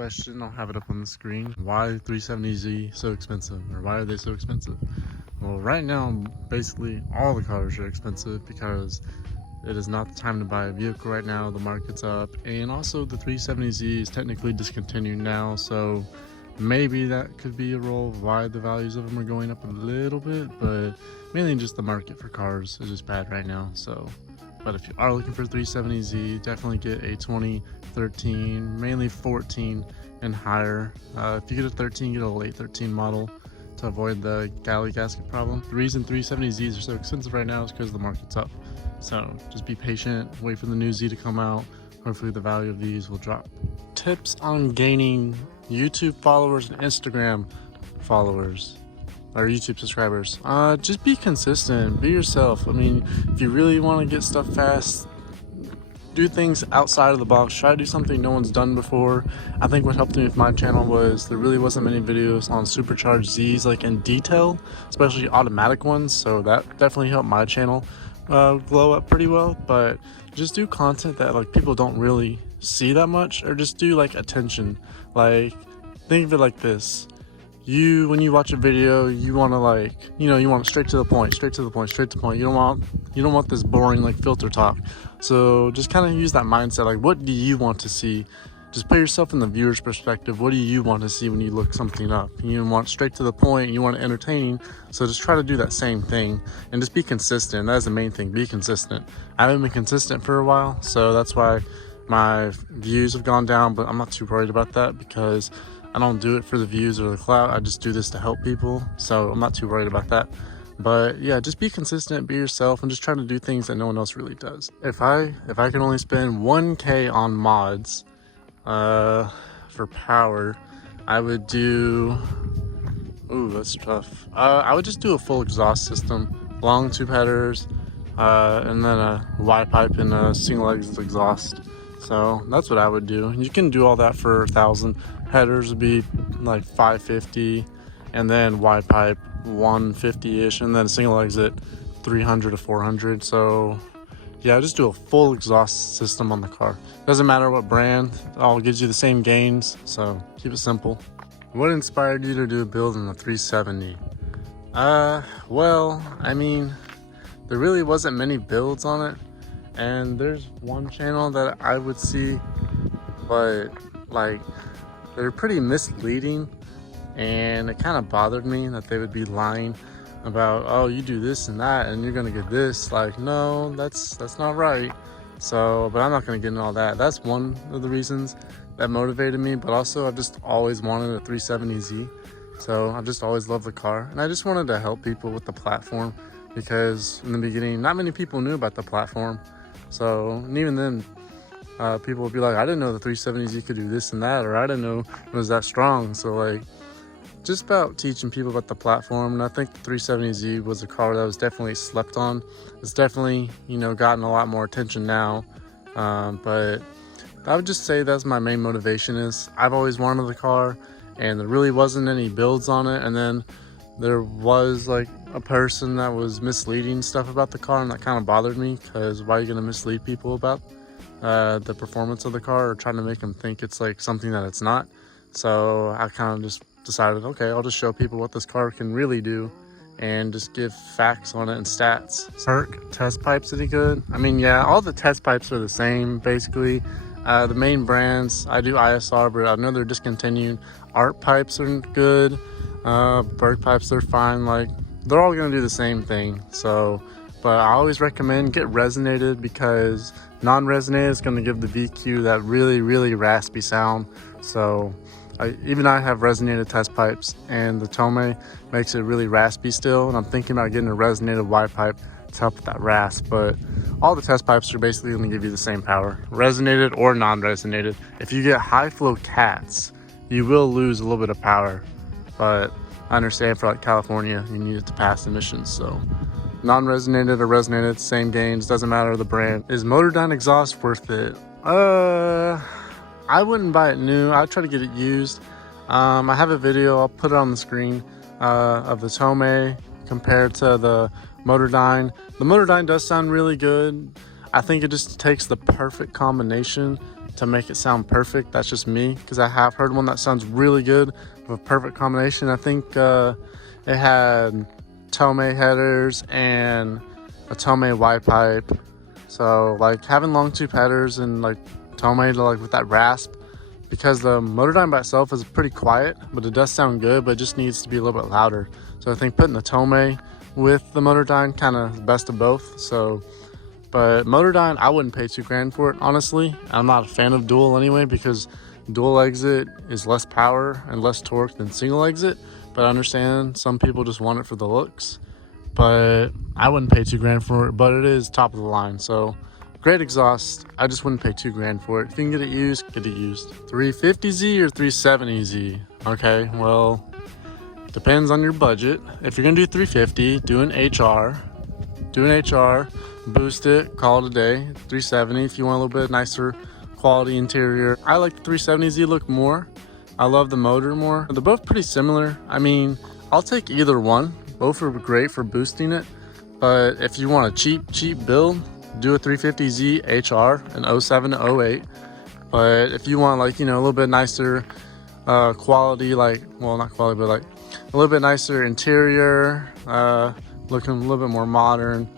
question, I'll have it up on the screen. Why 370Z so expensive, or why are they so expensive? Well, right now, basically all the cars are expensive because it is not the time to buy a vehicle right now. The market's up, and also the 370Z is technically discontinued now, so maybe that could be a role of why the values of them are going up a little bit, but mainly just the market for cars is just bad right now. So, but if you are looking for 370Z, definitely get a 2013, mainly 14 and higher. If you get a 13, get a late 13 model to avoid the galley gasket problem. The reason 370Zs are so expensive right now is because the market's up. So just be patient, wait for the new Z to come out. Hopefully the value of these will drop. Tips on gaining YouTube followers and Instagram followers, or YouTube subscribers. Just be consistent, be yourself. I mean, if you really want to get stuff fast, do things outside of the box. Try to do something no one's done before. I think what helped me with my channel was there really wasn't many videos on supercharged Z's like in detail, especially automatic ones, so that definitely helped my channel glow up pretty well. But just do content that like people don't really see that much, or just do like attention. Like, think of it like this: when you watch a video, you want to, like, you want straight to the point. You don't want this boring like filter talk. So just kind of use that mindset, like, what do you want to see? Just put yourself in the viewer's perspective. What do you want to see when you look something up? You want straight to the point, you want it entertaining, so just try to do that same thing and just be consistent. That is the main thing, be consistent. I haven't been consistent for a while, so that's why my views have gone down, but I'm not too worried about that because I don't do it for the views or the clout. I just do this to help people, so I'm not too worried about that. But yeah, just be consistent, be yourself, and just try to do things that no one else really does. If I can only spend 1K on mods for power, I would do, ooh, that's tough. I would just do a full exhaust system, long tube headers, and then a Y pipe and a single exit exhaust. So that's what I would do. You can do all that for 1,000. Headers would be like 550, and then Y pipe 150-ish, and then a single exit 300 to 400. So yeah, just do a full exhaust system on the car. Doesn't matter what brand, it all gives you the same gains, so keep it simple. What inspired you to do a build in the 370? Well, I mean, there really wasn't many builds on it, and there's one channel that I would see, but like, they're pretty misleading, and it kind of bothered me that they would be lying about, oh, you do this and that and you're gonna get this. Like, no, that's not right. So, but I'm not gonna get into all that. That's one of the reasons that motivated me, but also I've just always wanted a 370Z, so I've just always loved the car, and I just wanted to help people with the platform, because in the beginning not many people knew about the platform. So, and even then, people would be like, I didn't know the 370Z could do this and that, or I didn't know it was that strong. So like, just about teaching people about the platform. And I think the 370Z was a car that was definitely slept on. It's definitely, gotten a lot more attention now. But I would just say that's my main motivation. Is I've always wanted the car, and there really wasn't any builds on it. And then there was like a person that was misleading stuff about the car, and that kind of bothered me, because why are you going to mislead people about the performance of the car, or trying to make them think it's like something that it's not? So I kind of just decided, okay, I'll just show people what this car can really do and just give facts on it and stats. Circ test pipes any good? I mean, yeah, all the test pipes are the same basically. The main brands, I do ISR, but I know they're discontinued. Art pipes are good. Berg pipes, they're fine. Like, they're all gonna do the same thing. So, but I always recommend get resonated, because non-resonated is gonna give the VQ that really, really raspy sound. So even I have resonated test pipes, and the tomei makes it really raspy still, and I'm thinking about getting a resonated Y pipe to help with that rasp. But all the test pipes are basically going to give you the same power, resonated or non-resonated. If you get high flow cats, you will lose a little bit of power, but I understand for like California, you need it to pass emissions. So non-resonated or resonated, same gains, doesn't matter the brand. Is Motordyne exhaust worth it? I wouldn't buy it new. I'd try to get it used. I have a video, I'll put it on the screen, of the tomei compared to the Motordyne. The Motordyne does sound really good. I think it just takes the perfect combination to make it sound perfect. That's just me, because I have heard one that sounds really good with a perfect combination. I think it had tomei headers and a tomei wide pipe. So like having long tube headers and like tomei to like with that rasp, because the Motordyne by itself is pretty quiet, but it does sound good, but it just needs to be a little bit louder. So I think putting the tomei with the Motordyne kind of best of both. So, but Motordyne, I wouldn't pay $2,000 for it, honestly. I'm not a fan of dual anyway, because dual exit is less power and less torque than single exit. But I understand some people just want it for the looks, but I wouldn't pay $2,000 for it. But it is top of the line, so great exhaust. I just wouldn't pay $2,000 for it. If you can get it used, get it used. 350Z or 370Z? Okay, well, depends on your budget. If you're gonna do 350, do an HR. Boost it, call it a day. 370 if you want a little bit nicer quality interior. I like the 370Z look more. I love the motor more. They're both pretty similar. I mean, I'll take either one. Both are great for boosting it. But if you want a cheap build, do a 350Z HR in 07 to 08. But if you want, like, you know, a little bit nicer quality, like, well, not quality, but like a little bit nicer interior, looking a little bit more modern,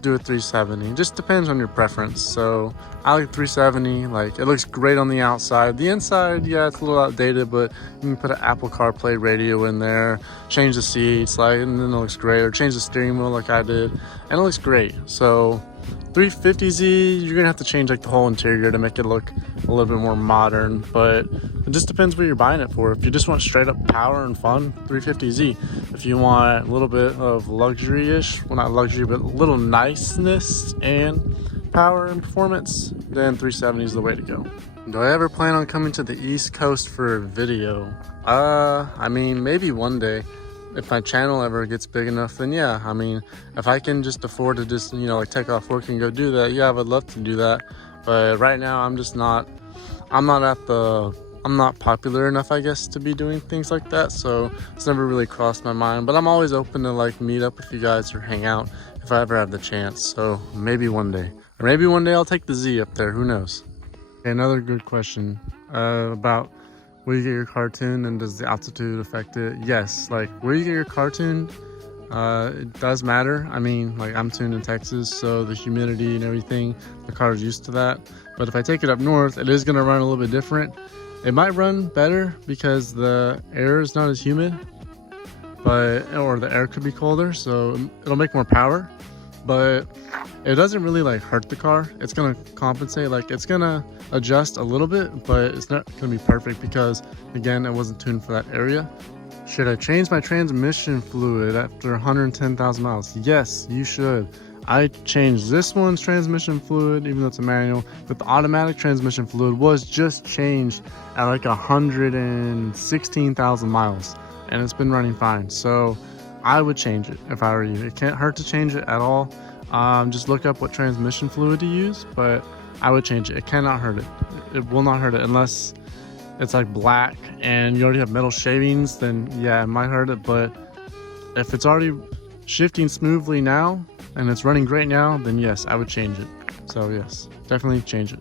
do a 370. Just depends on your preference. So I like 370. Like, it looks great on the outside. The inside, yeah, it's a little outdated, but you can put an Apple CarPlay radio in there, change the seats, like, and then it looks great. Or change the steering wheel like I did, and it looks great. So 350Z, you're gonna have to change like the whole interior to make it look a little bit more modern, but it just depends what you're buying it for. If you just want straight up power and fun, 350Z. If you want a little bit of luxury-ish, well, not luxury, but a little niceness and power and performance, then 370 is the way to go. Do I ever plan on coming to the East Coast for a video? I mean, maybe one day. If my channel ever gets big enough, then yeah. I mean, if I can just afford to just, you know, like take off work and go do that, yeah, I would love to do that. But right now, I'm not popular enough, I guess, to be doing things like that. So it's never really crossed my mind, but I'm always open to like meet up with you guys or hang out if I ever have the chance. So maybe one day, or maybe one day I'll take the Z up there, who knows? Okay, another good question about where you get your car tuned and does the altitude affect it? Yes, like where you get your car tuned, it does matter. I mean, like I'm tuned in Texas, so the humidity and everything, the car is used to that. But if I take it up north, it is gonna run a little bit different. It might run better because the air is not as humid, or the air could be colder, so it'll make more power. But it doesn't really like hurt the car. It's gonna compensate, like it's gonna adjust a little bit, but it's not gonna be perfect because again, it wasn't tuned for that area. Should I change my transmission fluid after 110,000 miles? Yes, you should. I changed this one's transmission fluid, even though it's a manual, but the automatic transmission fluid was just changed at like 116,000 miles, and it's been running fine. So I would change it if I were you. It can't hurt to change it at all. Just look up what transmission fluid to use, but I would change it. It cannot hurt it. It will not hurt it unless it's like black and you already have metal shavings, then yeah, it might hurt it. But if it's already shifting smoothly now and it's running great now, then yes, I would change it. So yes, definitely change it.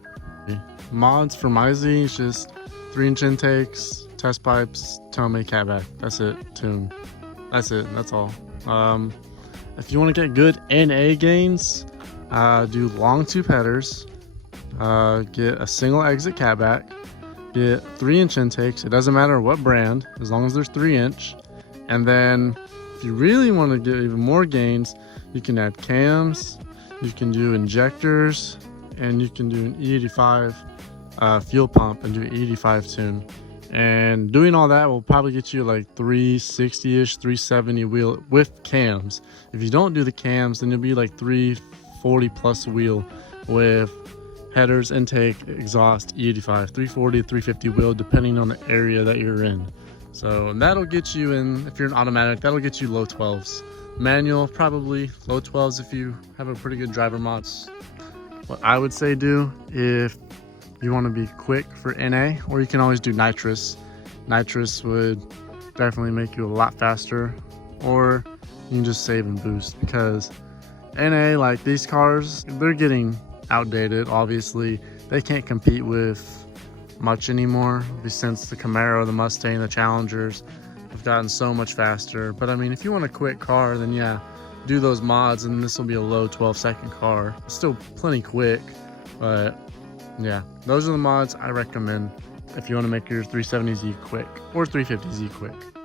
Mods for my Z is just 3-inch intakes, test pipes, tomei catback. That's it. Tune. That's it. That's all. If you want to get good NA gains, do long tube headers, get a single exit catback, get 3-inch intakes. It doesn't matter what brand, as long as there's 3-inch. And then if you really want to get even more gains, you can add cams, you can do injectors, and you can do an E85 fuel pump and do an E85 tune. And doing all that will probably get you like 360-ish, 370 wheel with cams. If you don't do the cams, then you'll be like 340 plus wheel with headers, intake, exhaust, E85, 340 to 350 wheel, depending on the area that you're in. So that'll get you in, if you're an automatic, that'll get you low 12s. Manual, probably low 12s if you have a pretty good driver mods. What I would say do if you want to be quick for NA, or you can always do nitrous. Nitrous would definitely make you a lot faster, or you can just save and boost, because NA, like these cars, they're getting outdated. Obviously, they can't compete with much anymore since the Camaro, the Mustang, the Challengers have gotten so much faster. But I mean, if you want a quick car, then yeah, do those mods and this will be a low 12-second car. It's still plenty quick, but yeah, those are the mods I recommend if you want to make your 370Z quick or 350Z quick.